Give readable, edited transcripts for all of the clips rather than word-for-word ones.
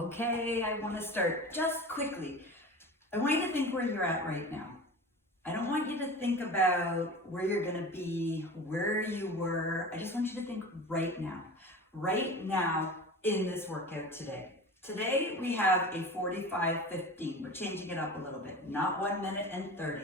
Okay, I want to start just quickly. I want you to think where you're at right now. I don't want you to think about where you're going to be, where you were. I just want you to think right now in this workout today. Today we have a 45-15. We're changing it up a little bit, not 1 minute and 30.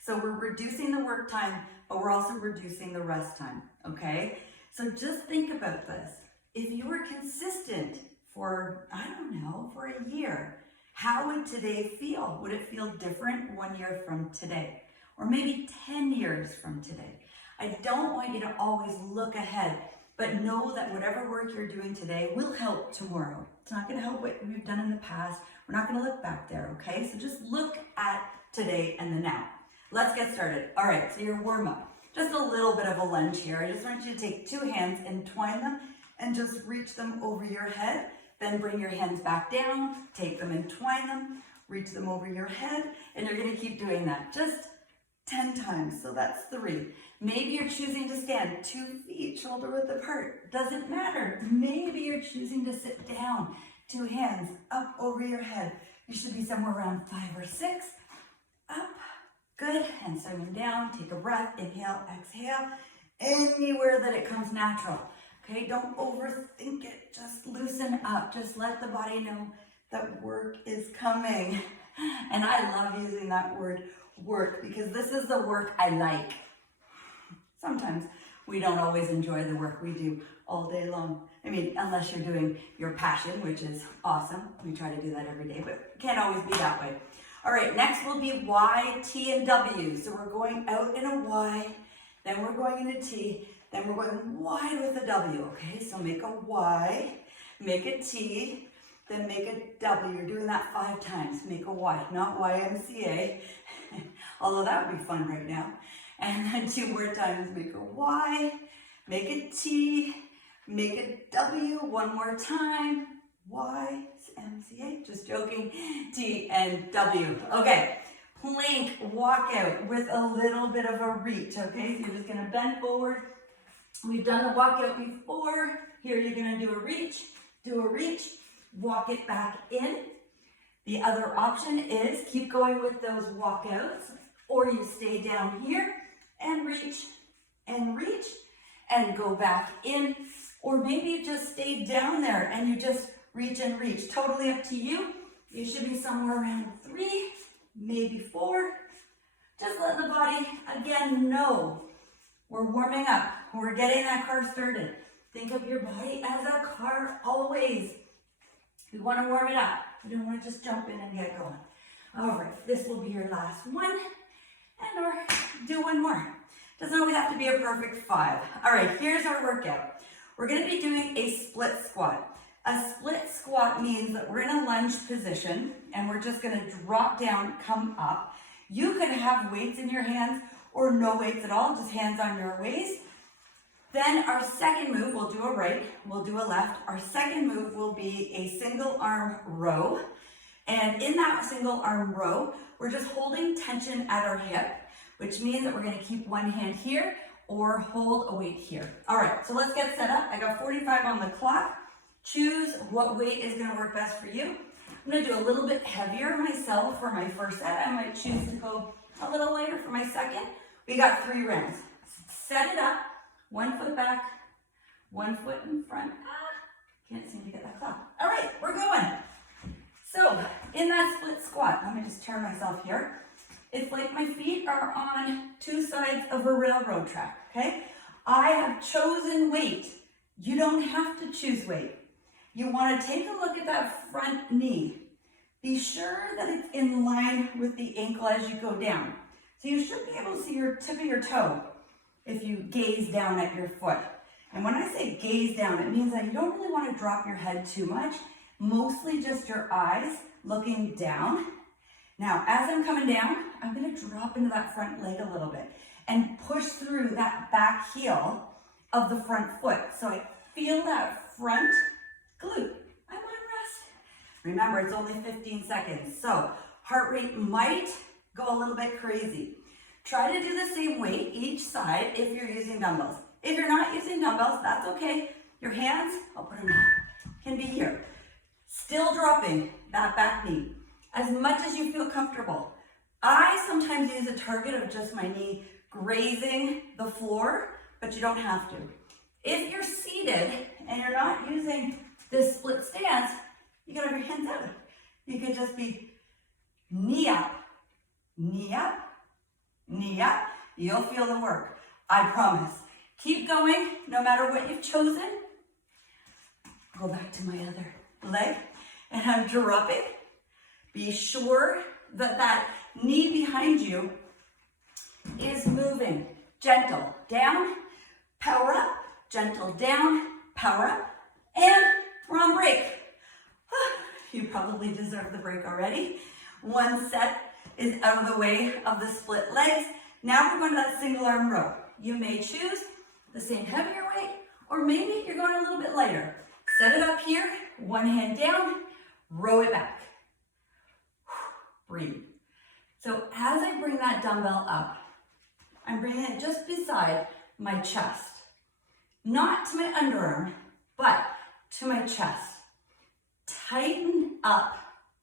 So we're reducing the work time, but we're also reducing the rest time, okay? So just think about this. If you were consistent for, I don't know, for a year, how would today feel? Would it feel different 1 year from today? Or maybe 10 years from today? I don't want you to always look ahead, but know that whatever work you're doing today will help tomorrow. It's not gonna help what we've done in the past. We're not gonna look back there, okay? So just look at today and the now. Let's get started. All right, so your warm up. Just a little bit of a lunge here. I just want you to take 2 hands, entwine them, and just reach them over your head. Then bring your hands back down, take them, entwine them, reach them over your head, and you're gonna keep doing that just 10 times, so that's 3. Maybe you're choosing to stand 2 feet shoulder width apart. Doesn't matter. Maybe you're choosing to sit down, 2 hands up over your head. You should be somewhere around 5 or 6. Up, good, and send them down. Take a breath, inhale, exhale, anywhere that it comes natural. Okay, don't overthink it, just loosen up. Just let the body know that work is coming. And I love using that word, work, because this is the work I like. Sometimes we don't always enjoy the work we do all day long. I mean, unless you're doing your passion, which is awesome. We try to do that every day, but it can't always be that way. All right, next will be Y, T, and W. So we're going out in a Y, then we're going in a T, then we're going wide with a W, okay? So make a Y, make a T, then make a W. You're doing that 5 times. Make a Y, not YMCA, although that would be fun right now. And then 2 more times, make a Y, make a T, make a W, 1 more time, Y, MCA, just joking, T and W. Okay, plank walkout with a little bit of a reach, okay? So you're just gonna bend forward. We've done the walkout before. Here you're gonna do a reach, walk it back in. The other option is keep going with those walkouts, or you stay down here and reach, and go back in, or maybe you just stay down there and you just reach and reach. Totally up to you. You should be somewhere around 3, maybe 4. Just let the body, again, know we're warming up. We're getting that car started. Think of your body as a car always. We want to warm it up. We don't want to just jump in and get going. All right, this will be your last one. And or do 1 more. Doesn't always have to be a perfect 5. All right, here's our workout. We're going to be doing a split squat. A split squat means that we're in a lunge position and we're just going to drop down, come up. You can have weights in your hands or no weights at all, just hands on your waist. Then our second move, we'll do a right, we'll do a left. Our second move will be a single arm row. And in that single arm row, we're just holding tension at our hip, which means that we're gonna keep 1 hand here or hold a weight here. All right, so let's get set up. I got 45 on the clock. Choose what weight is gonna work best for you. I'm gonna do a little bit heavier myself for my first set. I might choose to go a little lighter for my second. We got 3 rounds. Set it up, 1 foot back, 1 foot in front. Can't seem to get that clock. All right, we're going. So in that split squat, let me just turn myself here. It's like my feet are on 2 sides of a railroad track, okay? I have chosen weight. You don't have to choose weight. You want to take a look at that front knee. Be sure that it's in line with the ankle as you go down. So you should be able to see your tip of your toe if you gaze down at your foot. And when I say gaze down, it means that you don't really want to drop your head too much, mostly just your eyes looking down. Now, as I'm coming down, I'm going to drop into that front leg a little bit and push through that back heel of the front foot. So I feel that front glute. I'm on rest. Remember, it's only 15 seconds. So heart rate might go a little bit crazy. Try to do the same weight each side if you're using dumbbells. If you're not using dumbbells, that's okay. Your hands, I'll put them on, can be here. Still dropping that back knee as much as you feel comfortable. I sometimes use a target of just my knee grazing the floor, but you don't have to. If you're seated and you're not using this split stance, you can have your hands out. You could just be knee up, knee up, knee up. You'll feel the work, I promise. Keep going, no matter what you've chosen. Go back to my other leg, and I'm dropping. Be sure that that knee behind you is moving. Gentle down, power up, gentle down, power up, and we're on break. You probably deserve the break already. One set is out of the way of the split legs. Now we're going to that single arm row. You may choose the same heavier weight, or maybe you're going a little bit lighter. Set it up here, one hand down, row it back. Breathe. So as I bring that dumbbell up, I'm bringing it just beside my chest. Not to my underarm, but to my chest. Tighten up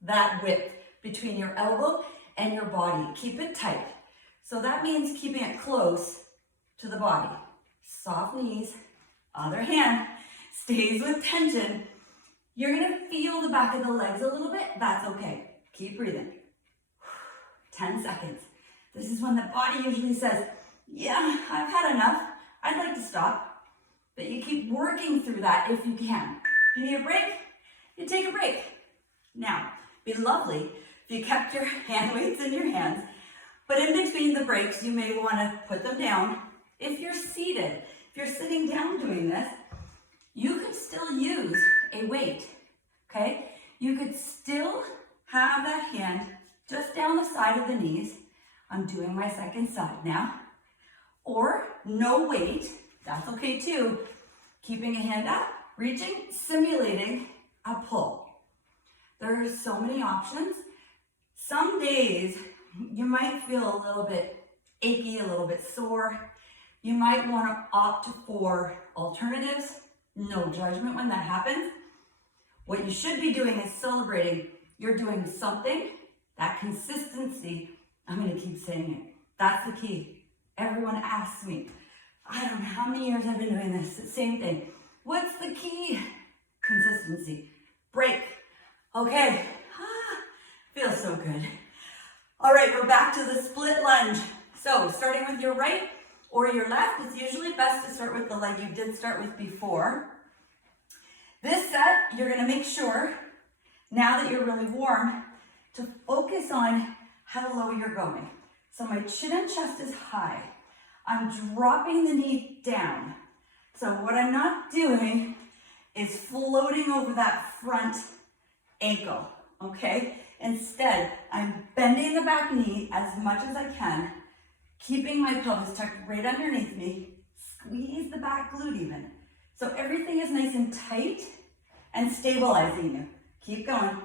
that width between your elbow and your body. Keep it tight. So that means keeping it close to the body. Soft knees, other hand stays with tension. You're gonna feel the back of the legs a little bit. That's okay. Keep breathing. 10 seconds. This is when the body usually says, yeah, I've had enough. I'd like to stop. But you keep working through that if you can. If you need a break, you take a break. Now, it'd be lovely if you kept your hand weights in your hands, but in between the breaks, you may want to put them down. If you're seated, if you're sitting down doing this, you could still use a weight, okay? You could still have that hand just down the side of the knees. I'm doing my second side now. Or no weight, that's okay too. Keeping a hand up, reaching, simulating a pull. There are so many options. Some days you might feel a little bit achy, a little bit sore. You might want to opt for alternatives. No judgment when that happens. What you should be doing is celebrating you're doing something. That consistency, I'm going to keep saying it. That's the key. Everyone asks me, I don't know how many years I've been doing this, same thing. What's the key? Consistency. Break. Okay. Feels so good. All right, we're back to the split lunge. So starting with your right or your left, it's usually best to start with the leg you did start with before. This set, you're gonna make sure, now that you're really warm, to focus on how low you're going. So my chin and chest is high. I'm dropping the knee down. So what I'm not doing is floating over that front ankle, okay? Instead, I'm bending the back knee as much as I can, keeping my pelvis tucked right underneath me, squeeze the back glute even. So everything is nice and tight and stabilizing you. Keep going.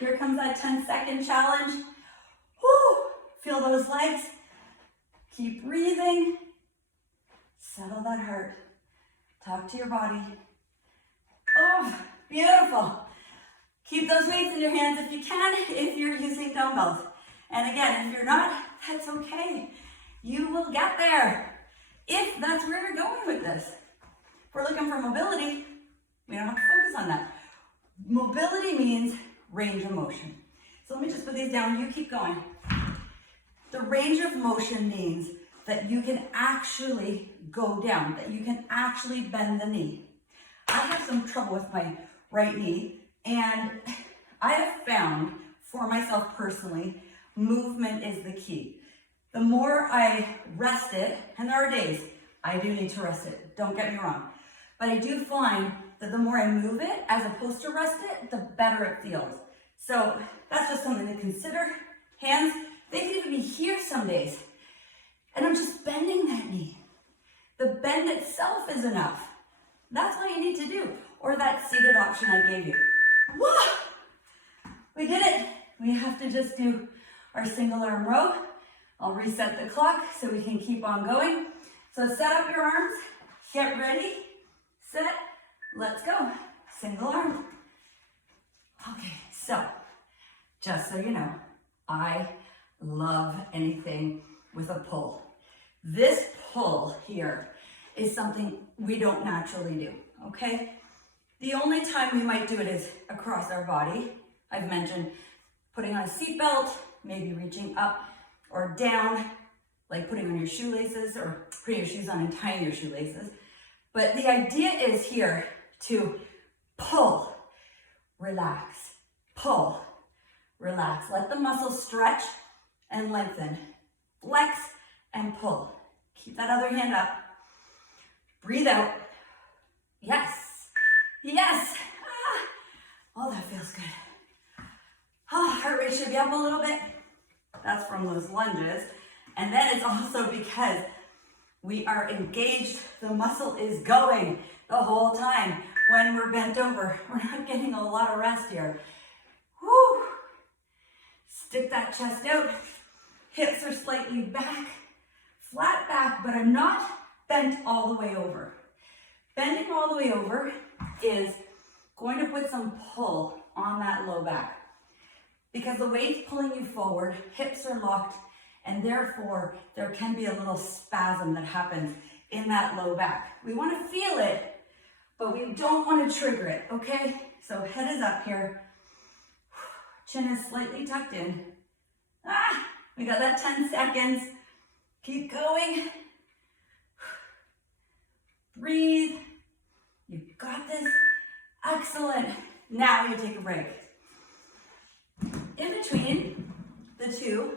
Here comes that 10-second challenge. Woo! Feel those legs. Keep breathing. Settle that heart. Talk to your body. Oh, beautiful. Keep those weights in your hands if you can, if you're using dumbbells. And again, if you're not, that's okay. You will get there if that's where you're going with this. If we're looking for mobility, we don't have to focus on that. Mobility means range of motion. So let me just put these down. You keep going. The range of motion means that you can actually go down, that you can actually bend the knee. I have some trouble with my right knee, and I have found for myself personally, movement is the key. The more I rest it, and there are days I do need to rest it, don't get me wrong, but I do find that the more I move it as opposed to rest it, the better it feels. So that's just something to consider. Hands, they can even be here some days. And I'm just bending that knee. The bend itself is enough. That's all you need to do. Or that seated option I gave you. Whoa! We did it. We have to just do our single arm row. I'll reset the clock so we can keep on going. So set up your arms, get ready, set, let's go. Single arm, So, just so you know, I love anything with a pull. This pull here is something we don't naturally do, okay? The only time we might do it is across our body. I've mentioned putting on a seatbelt, maybe reaching up or down, like putting on your shoelaces or putting your shoes on and tying your shoelaces. But the idea is here to pull, relax, pull, relax. Let the muscles stretch and lengthen. Flex and pull. Keep that other hand up. Breathe out. Yes. Yes. Ah. Oh, that feels good. Oh, heart rate should be up a little bit. That's from those lunges. And then it's also because we are engaged. The muscle is going the whole time when we're bent over. We're not getting a lot of rest here. Whew. Stick that chest out. Hips are slightly back, flat back, but I'm not bent all the way over. Bending all the way over is going to put some pull on that low back because the weight's pulling you forward, hips are locked, and therefore there can be a little spasm that happens in that low back. We want to feel it, but we don't want to trigger it, okay? So head is up here, chin is slightly tucked in. We got that 10 seconds. Keep going. Breathe. You got this. Excellent. Now you take a break. In between the two,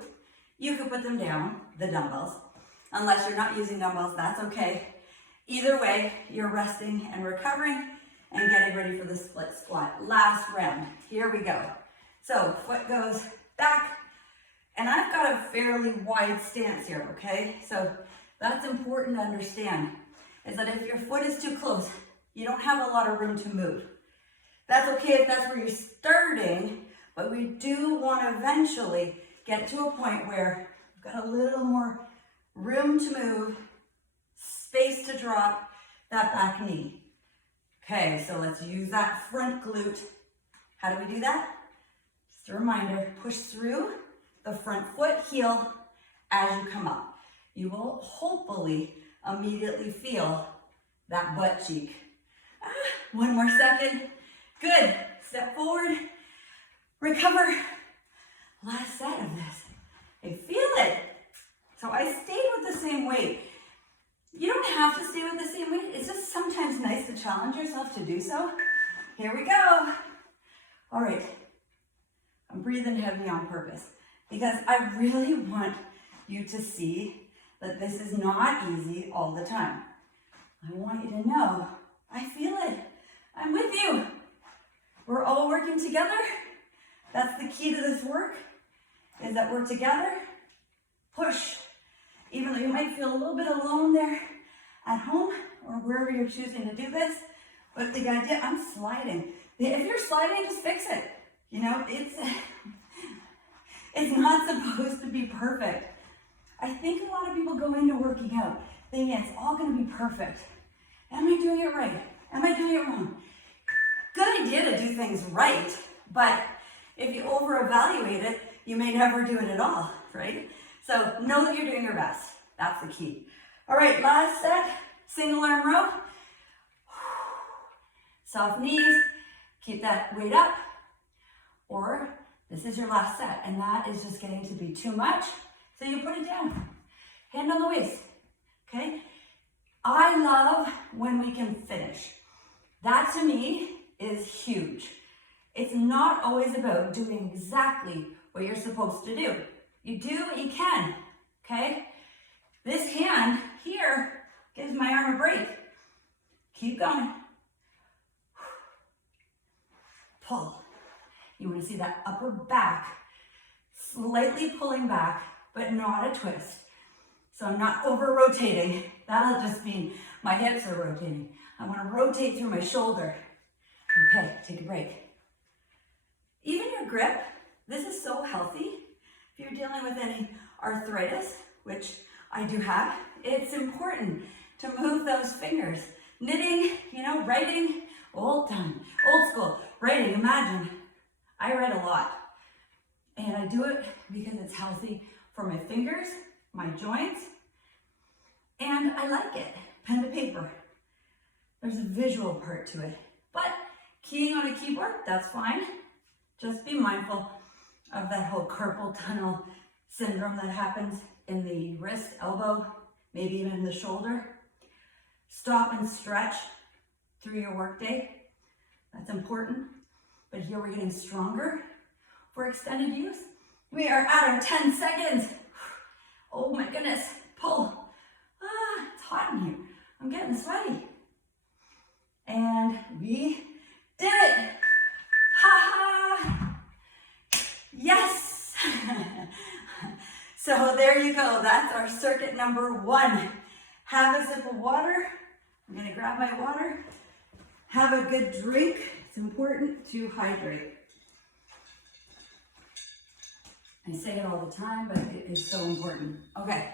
you can put them down, the dumbbells. Unless you're not using dumbbells, that's okay. Either way, you're resting and recovering and getting ready for the split squat. Last round. Here we go. So foot goes back. And I've got a fairly wide stance here, okay? So that's important to understand, is that if your foot is too close, you don't have a lot of room to move. That's okay if that's where you're starting, but we do want to eventually get to a point where we've got a little more room to move, space to drop that back knee. Okay, so let's use that front glute. How do we do that? Just a reminder, push through the front foot heel as you come up. You will hopefully immediately feel that butt cheek. One more second. Good. Step forward. Recover. Last set of this. I feel it. So I stayed with the same weight. You don't have to stay with the same weight. It's just sometimes nice to challenge yourself to do so. Here we go. All right. I'm breathing heavy on purpose, because I really want you to see that this is not easy all the time. I want you to know, I feel it. I'm with you. We're all working together. That's the key to this work, is that we're together. Push. Even though you might feel a little bit alone there at home or wherever you're choosing to do this, but the idea, I'm sliding. If you're sliding, just fix it. You know, it's not supposed to be perfect. I think a lot of people go into working out thinking it's all going to be perfect. Am I doing it right? Am I doing it wrong? Good idea to do things right, but if you over-evaluate it, you may never do it at all, right? So know that you're doing your best. That's the key. All right, last set, single arm row. Soft knees, keep that weight up, or this is your last set, and that is just getting to be too much, so you put it down. Hand on the waist, okay? I love when we can finish. That to me is huge. It's not always about doing exactly what you're supposed to do. You do what you can, okay? This hand here gives my arm a break. Keep going. Pull. You want to see that upper back slightly pulling back, but not a twist. So I'm not over rotating. That'll just mean my hips are rotating. I want to rotate through my shoulder. Okay, take a break. Even your grip, this is so healthy. If you're dealing with any arthritis, which I do have, it's important to move those fingers. Knitting, writing, old school, writing, imagine I write a lot, and I do it because it's healthy for my fingers, my joints, and I like it. Pen to paper. There's a visual part to it, but keying on a keyboard, that's fine. Just be mindful of that whole carpal tunnel syndrome that happens in the wrist, elbow, maybe even in the shoulder. Stop and stretch through your workday. That's important. But here we're getting stronger for extended use. We are at our 10 seconds. Oh my goodness, pull. Ah, it's hot in here. I'm getting sweaty. And we did it. Ha ha. Yes. So there you go. That's our circuit number 1. Have a sip of water. I'm gonna grab my water. Have a good drink. It's important to hydrate. I say it all the time, but it is so important. Okay,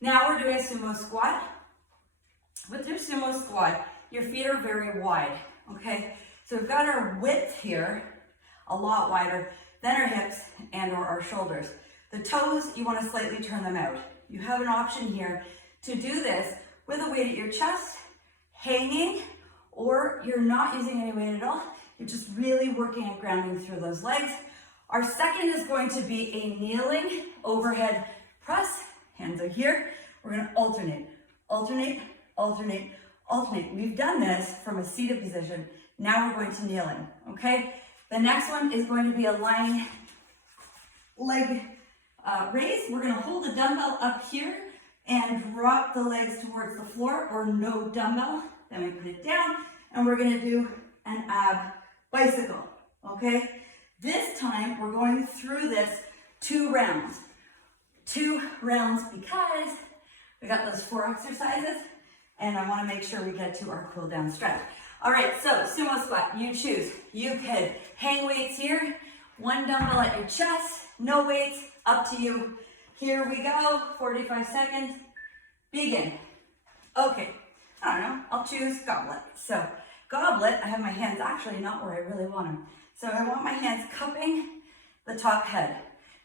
now we're doing a sumo squat. With your sumo squat, your feet are very wide, okay? So we've got our width here, a lot wider than our hips and or our shoulders. The toes, you want to slightly turn them out. You have an option here to do this with a weight at your chest, hanging, or you're not using any weight at all. You're just really working at grounding through those legs. Our second is going to be a kneeling overhead press. Hands are here. We're going to alternate, alternate, alternate, alternate. We've done this from a seated position. Now we're going to kneeling, okay? The next one is going to be a lying leg raise. We're going to hold the dumbbell up here and drop the legs towards the floor, or no dumbbell. Then we put it down, and we're going to do an ab bicycle, okay? This time, we're going through this 2 rounds. 2 rounds because we got those 4 exercises, and I want to make sure we get to our cool down stretch. All right, so sumo squat, you choose. You could hang weights here, 1 dumbbell at your chest, no weights, up to you. Here we go, 45 seconds, begin. Okay, I don't know, I'll choose goblet. So goblet, I have my hands actually not where I really want them. So I want my hands cupping the top head.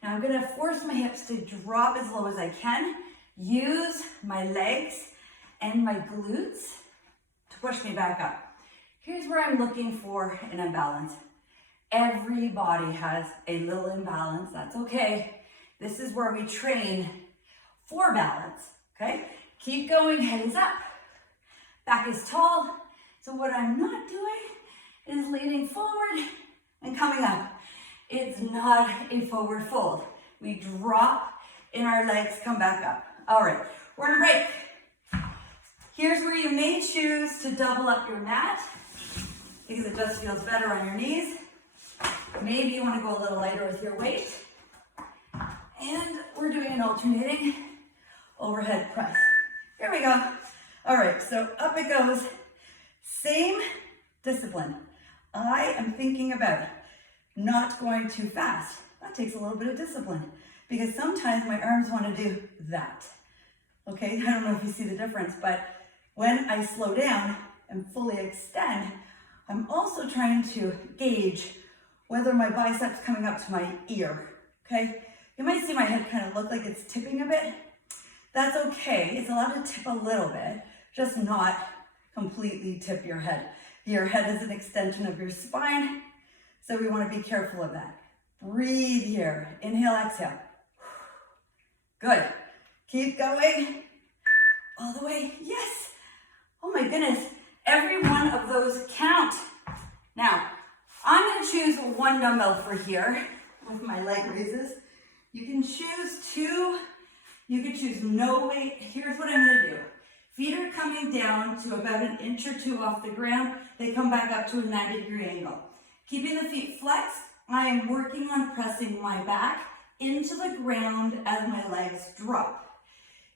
Now I'm gonna force my hips to drop as low as I can, use my legs and my glutes to push me back up. Here's where I'm looking for an imbalance. Everybody has a little imbalance, that's okay. This is where we train for balance, okay? Keep going, head is up, back is tall. So what I'm not doing is leaning forward and coming up. It's not a forward fold. We drop in our legs, come back up. All right, we're gonna break. Here's where you may choose to double up your mat because it just feels better on your knees. Maybe you wanna go a little lighter with your weight. And we're doing an alternating overhead press. Here we go. All right, so up it goes. Same discipline. I am thinking about not going too fast. That takes a little bit of discipline because sometimes my arms want to do that. Okay, I don't know if you see the difference, but when I slow down and fully extend, I'm also trying to gauge whether my biceps coming up to my ear, okay? You might see my head kind of look like it's tipping a bit. That's okay, it's allowed to tip a little bit, just not completely tip your head. Your head is an extension of your spine, so we want to be careful of that. Breathe here, inhale, exhale. Good, keep going, all the way, yes. Oh my goodness, every one of those count. Now, I'm gonna choose 1 dumbbell for here with my leg raises. You can choose 2, you can choose no weight. Here's what I'm gonna do. Feet are coming down to about 1 inch or 2 off the ground. They come back up to a 90-degree angle. Keeping the feet flexed, I am working on pressing my back into the ground as my legs drop.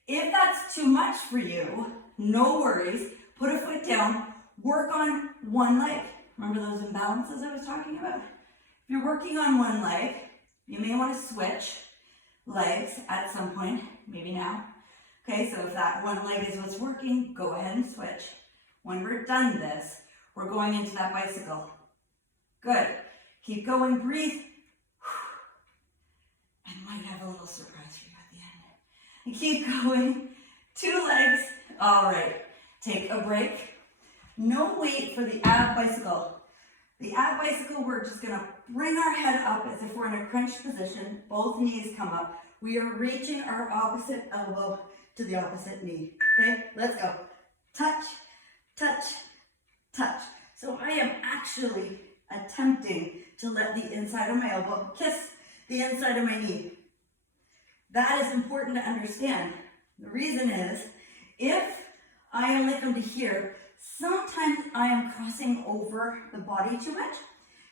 If that's too much for you, no worries. Put a foot down, work on 1 leg. Remember those imbalances I was talking about? If you're working on 1 leg, you may want to switch legs at some point, maybe now. Okay, so if that 1 leg is what's working, go ahead and switch. When we're done this, we're going into that bicycle. Good. Keep going, breathe. And might have a little surprise for you at the end. And keep going. 2 legs. All right. Take a break. No weight for the ab bicycle. The ab bicycle, we're just gonna bring our head up as if we're in a crunch position. Both knees come up. We are reaching our opposite elbow to the opposite knee. Okay, let's go. Touch, touch, touch. So I am actually attempting to let the inside of my elbow kiss the inside of my knee. That is important to understand. The reason is, if I only come to here, sometimes I am crossing over the body too much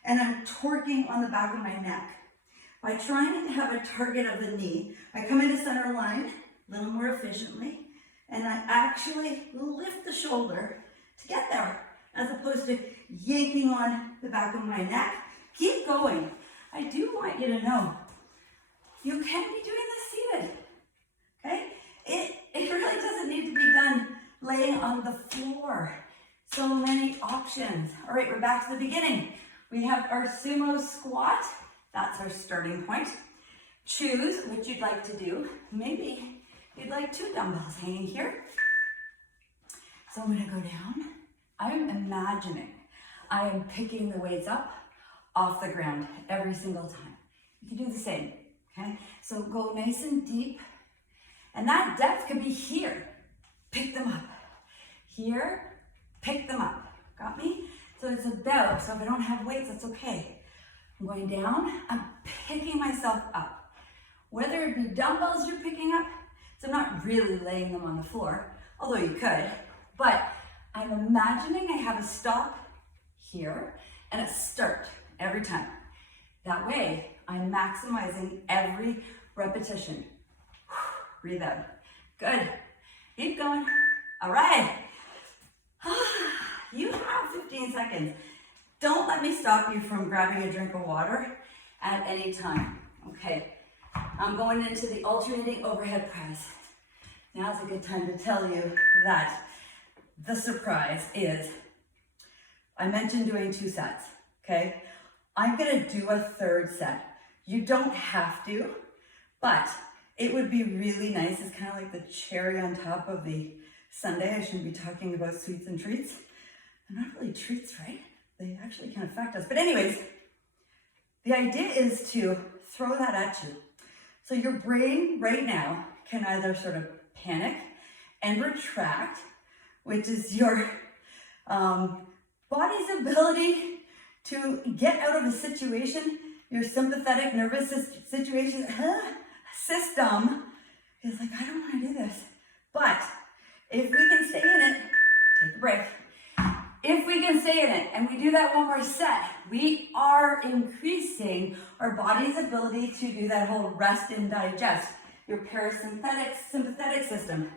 and I'm torquing on the back of my neck. By trying to have a target of the knee, I come into center line a little more efficiently and I actually lift the shoulder to get there as opposed to yanking on the back of my neck. Keep going. I do want you to know you can be doing this seated, okay? It really doesn't need to be done laying on the floor. So many options. All right, we're back to the beginning. We have our sumo squat. That's our starting point. Choose what you'd like to do. Maybe you'd like 2 dumbbells hanging here. So I'm gonna go down. I'm imagining I am picking the weights up off the ground every single time. You can do the same, okay? So go nice and deep. And that depth could be here. Pick them up. Here, pick them up. Got me? So it's about, so if I don't have weights, that's okay. I'm going down, I'm picking myself up. Whether it be dumbbells you're picking up, so I'm not really laying them on the floor, although you could, but I'm imagining I have a stop here and a start every time. That way, I'm maximizing every repetition. Breathe out. Good. Keep going. All right. You have 15 seconds. Don't let me stop you from grabbing a drink of water at any time. Okay. I'm going into the alternating overhead press. Now's a good time to tell you that the surprise is, I mentioned doing 2 sets, okay? I'm gonna do a 3rd set. You don't have to, but it would be really nice. It's kind of like the cherry on top of the sundae. I shouldn't be talking about sweets and treats. They're not really treats, right? They actually can affect us. But anyways, the idea is to throw that at you. So your brain right now can either sort of panic and retract, which is your body's ability to get out of a situation. Your sympathetic nervous system is like, I don't want to do this. But if we can stay in it, take a break. If we can stay in it and we do that one more set, we are increasing our body's ability to do that whole rest and digest, your parasympathetic, sympathetic system.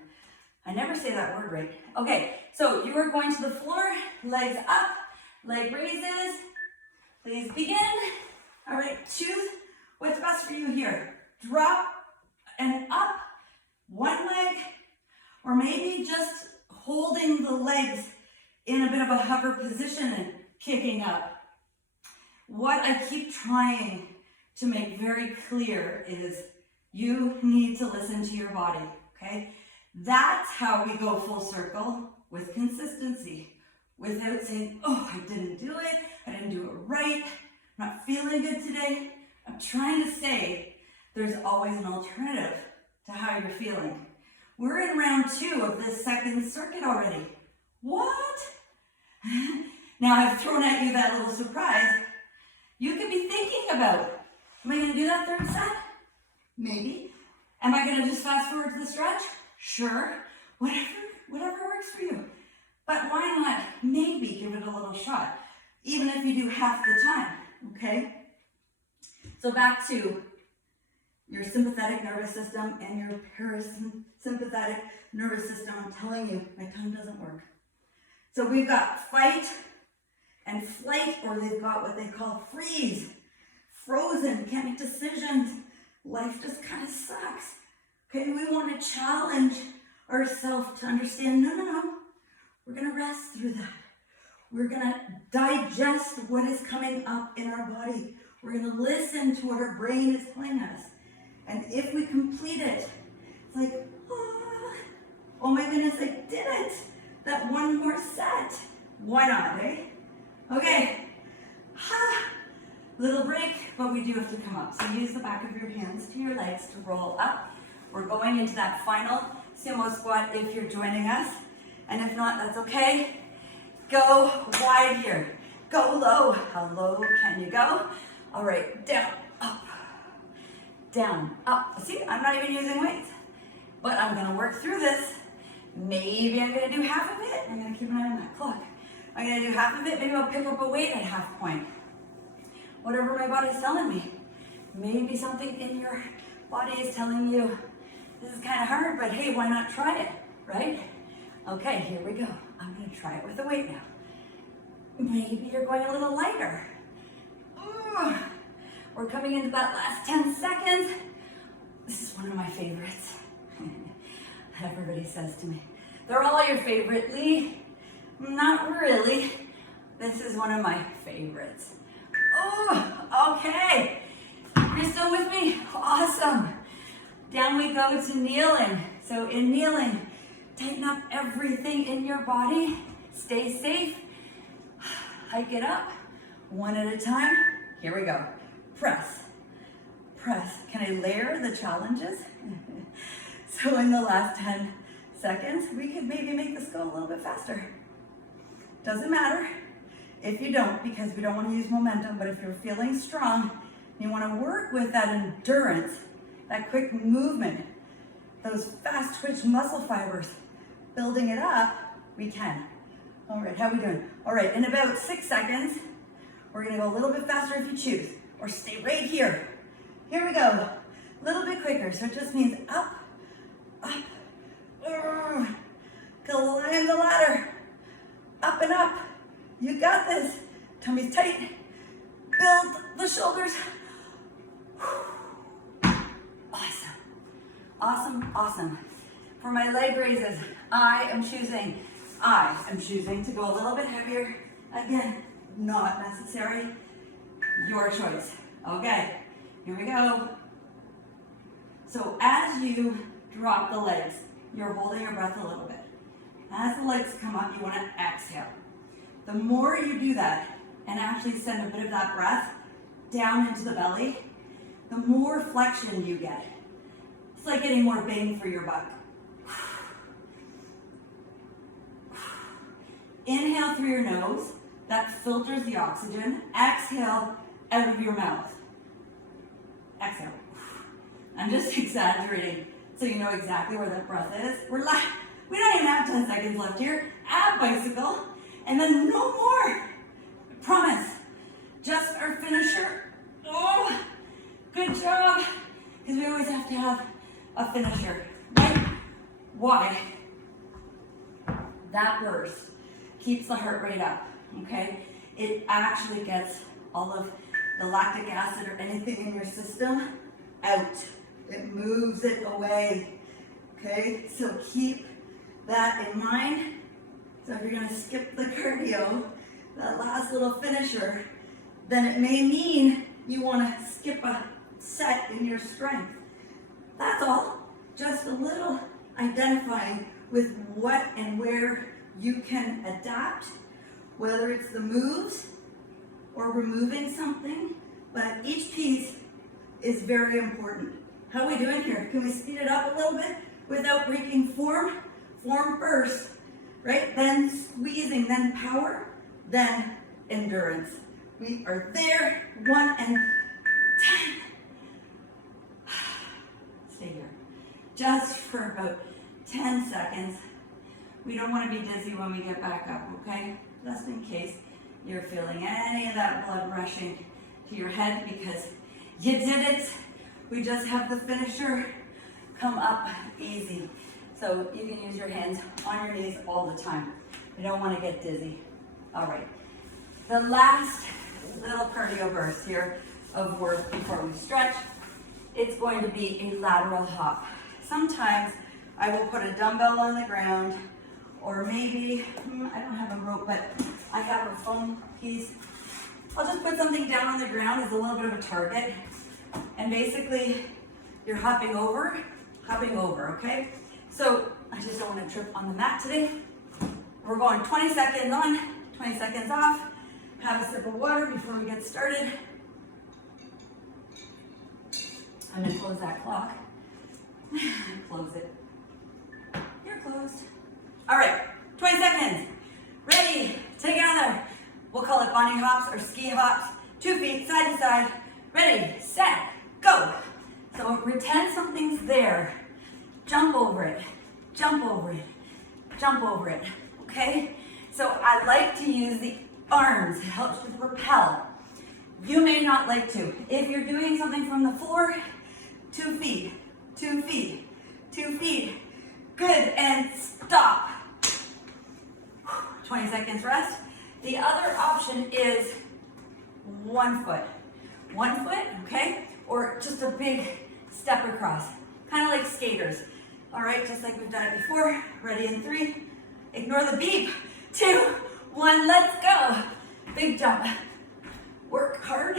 I never say that word right. Okay, so you are going to the floor, legs up, leg raises. Please begin. All right, choose what's best for you here. Drop and up, one leg, or maybe just holding the legs in a bit of a hover position and kicking up. What I keep trying to make very clear is you need to listen to your body, okay? That's how we go full circle with consistency, without saying, oh, I didn't do it, I didn't do it right, I'm not feeling good today. I'm trying to say there's always an alternative to how you're feeling. We're in round 2 of this 2nd circuit already. What? Now I've thrown at you that little surprise. You could be thinking about, am I gonna do that 3rd set? Maybe. Am I gonna just fast forward to the stretch? Sure. Whatever works for you. But why not maybe give it a little shot, even if you do half the time, okay? So back to your sympathetic nervous system and your parasympathetic nervous system. I'm telling you, my tongue doesn't work. So we've got fight and flight, or they've got what they call freeze, frozen, can't make decisions. Life just kind of sucks. Okay, we want to challenge ourselves to understand, no, we're going to rest through that. We're gonna digest what is coming up in our body. We're gonna listen to what our brain is telling us. And if we complete it, it's like, oh my goodness, I did it. That one more set. Why not, eh? Okay. Little break, but we do have to come up. So use the back of your hands to your legs to roll up. We're going into that final sumo squat if you're joining us. And if not, that's okay. Go wide here. Go low. How low can you go? All right, down, up. See, I'm not even using weights, but I'm gonna work through this. Maybe I'm gonna do half of it. I'm gonna keep an eye on that clock. I'm gonna do half of it. Maybe I'll pick up a weight at half point. Whatever my body's telling me. Maybe something in your body is telling you, this is kind of hard, but hey, why not try it, right? Okay, here we go. I'm gonna try it with a weight now. Maybe you're going a little lighter. Ooh. We're coming into that last 10 seconds. This is one of my favorites. Everybody says to me, they're all your favorite, Lee. Not really. This is one of my favorites. Oh, okay. You're still with me? Awesome. Down we go to kneeling. So in kneeling, tighten up everything in your body. Stay safe. Hike it up. One at a time. Here we go. Press. Press. Can I layer the challenges? So in the last 10 seconds, we could maybe make this go a little bit faster. Doesn't matter if you don't, because we don't want to use momentum, but if you're feeling strong, you want to work with that endurance, that quick movement, those fast twitch muscle fibers, building it up, we can. All right, how are we doing? All right, in about 6 seconds, we're gonna go a little bit faster if you choose, or stay right here. Here we go, a little bit quicker, so it just means up, climb the ladder, up and up. You got this. Tummy's tight. Build the shoulders. Awesome. Awesome, awesome. For my leg raises, I am choosing to go a little bit heavier. Again, not necessary. Your choice. Okay, here we go. So as you drop the legs, you're holding your breath a little bit. As the legs come up, you want to exhale. The more you do that and actually send a bit of that breath down into the belly, the more flexion you get. It's like getting more bang for your buck. Inhale through your nose, that filters the oxygen. Exhale out of your mouth. Exhale. I'm just exaggerating so you know exactly where that breath is. We don't even have 10 seconds left here. Ab bicycle, and then no more. I promise. Just our finisher. Oh, good job. Because we always have to have a finisher, right? Why? That burst keeps the heart rate up, okay? It actually gets all of the lactic acid or anything in your system out. It moves it away, okay? So keep that in mind. So if you're gonna skip the cardio, that last little finisher, then it may mean you wanna skip a set in your strength. That's all, just a little identifying with what and where you can adapt, whether it's the moves or removing something, but each piece is very important. How are we doing here? Can we speed it up a little bit without breaking form? Form first, right? Then squeezing, then power, then endurance. We are there, 1 and 10. Stay here. Just for about 10 seconds. We don't want to be dizzy when we get back up, okay? Just in case you're feeling any of that blood rushing to your head because you did it. We just have the finisher come up easy. So you can use your hands on your knees all the time. You don't want to get dizzy. All right. The last little cardio burst here of work before we stretch, it's going to be a lateral hop. Sometimes I will put a dumbbell on the ground Or maybe, I don't have a rope, but I have a foam piece. I'll just put something down on the ground as a little bit of a target. And basically, you're hopping over, okay? So I just don't want to trip on the mat today. We're going 20 seconds on, 20 seconds off. Have a sip of water before we get started. I'm gonna close that clock. Close it. You're closed. All right, 20 seconds. Ready, take it on there. We'll call it bunny hops or ski hops. 2 feet side to side. Ready, set, go. So pretend something's there. Jump over it, jump over it, jump over it, okay? So I like to use the arms. It helps to propel. You may not like to. If you're doing something from the floor, 2 feet, 2 feet, 2 feet. Good, and stop. 20 seconds rest. The other option is 1 foot. 1 foot, okay? Or just a big step across. Kind of like skaters. All right, just like we've done it before. Ready in 3. Ignore the beep. 2, 1, let's go. Big jump. Work hard.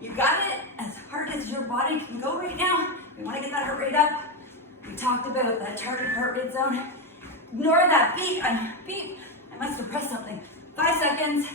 You got it, as hard as your body can go right now. We want to get that heart rate up. We talked about that target heart rate zone. Ignore that beep. Beep. I must have pressed something. 5 seconds.